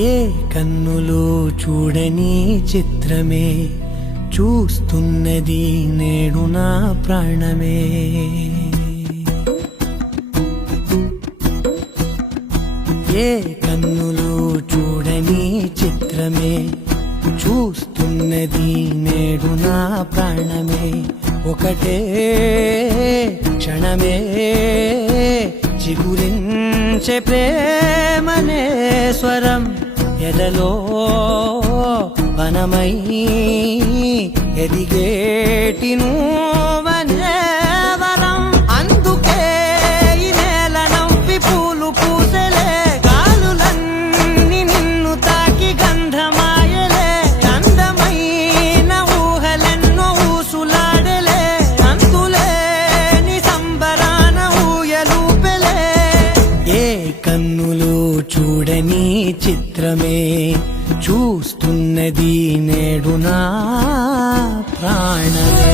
ఏ కన్నులు చూడని చిత్రమే చూస్తున్నది నేడు నా ప్రాణమే. ఏ కన్నులు చూడని చిత్రమే చూస్తున్నది నేడు నా ప్రాణమే. ఒకటే క్షణమే చిగురించే ప్రేమనే స్వరం ఎదలో వనమై ఎదిగేటి నువ్వనే వరం. అందుకే ఈ నేల నవ్వి పూలు పూసలే, గాలులన్నీ నిన్ను తాకి గంధమాయలే. అందమైన ఊహలెన్నో ఊసులాడలే, అంతులేని సంబరాన ఊయలూపెలే. ఏ కన్నులు చూడని చిత్రమే చూస్తున్నది నేడు నా ప్రాణమే.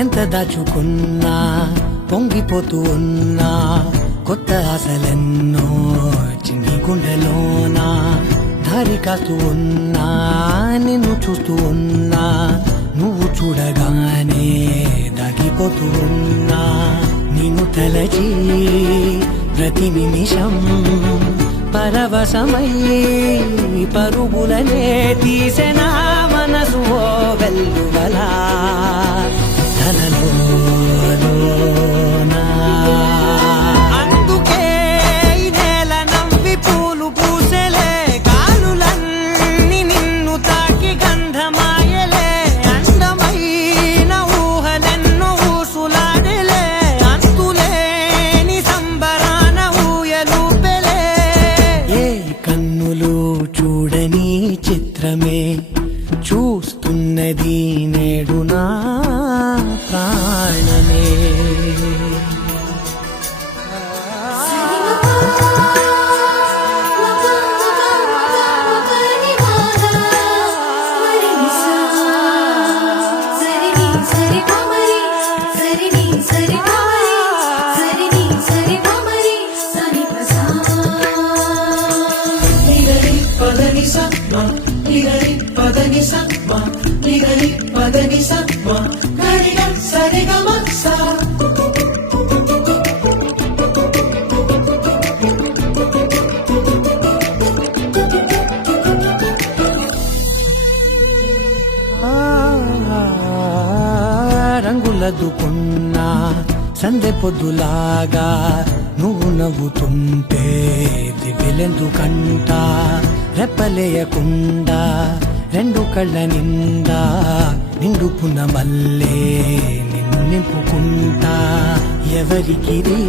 ఎంత దాచుకున్నా పొంగిపోతూ ఉన్నా, కొత్త ఆశలెన్నో చిన్ని గుండెలోనా. దారి కాస్తూ ఉన్నా, నిన్ను చూస్తూ ఉన్నా, నువ్వు చూడగానే దాగిపోతూ ఉన్నా. నిన్ను తలచి ప్రతి నిమిషం పరవశమై పరుగులనే తీసెనా మనసు ఓ వెల్లువలా తనలోనా. అందుకే ఈ నేల నవ్వి పూలు పూసలే, గాలులన్నీ నిన్ను తాకి గంధమాయలే. అందమైన ఊహలెన్నో ఊసులాడలే, అంతులేని సంబరాన ఊయలూపెలే. ఏ కన్నులు చూడని చిత్రమే చూస్తున్నది నేడు నా ప్రాణమే. రంగులదుకున్నా సందె పొద్దులాగా నువ్వు నవ్వుతుంటే దివ్యలెందుకంట. రెప్పలేయకుండా రెండు కళ్ళ నిండా నిండుకున్న మల్లే నిన్ను నింపుకుంటా. ఎవరికిది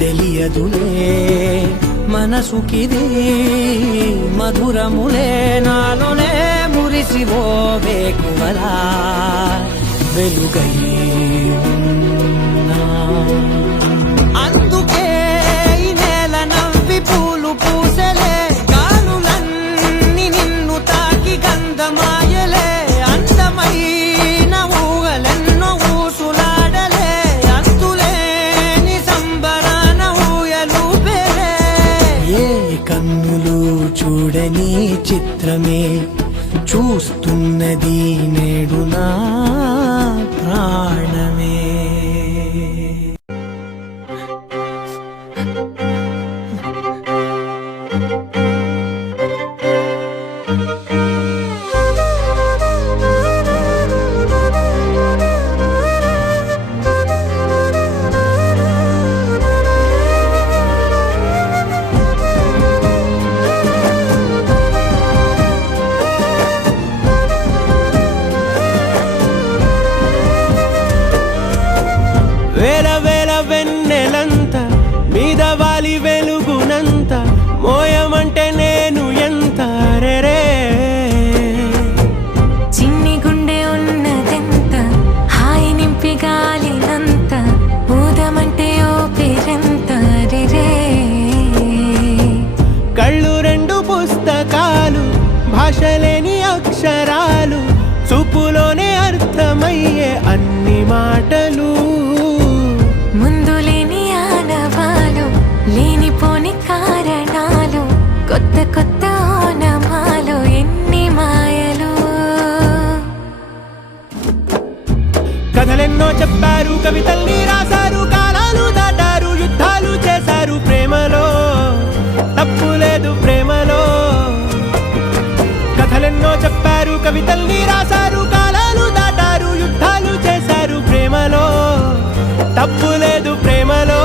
తెలియదులే మనసుకిది మధురములే, నాలోనే మురిసివో వేకువలా వెలుగై ఉన్నా. అందుకే ఈ నేల నవ్వి పూలు పూసలే, గాలులన్నీ నిన్ను తాకి గంధమాయలే. అందమైన ఊహలెన్నో ఊసులాడలే, అంతులేని సంబరాన ఊయలూపెలే. ఏ కన్నులు చూడని చిత్రమే చూస్తున్నది నేడు నా ప్రాణమే. ఎన్నో చెప్పారు, కవితల్ని రాశారు, కాలాలు దాటారు, యుద్ధాలు చేశారు. ప్రేమలో తప్పు లేదు, ప్రేమలో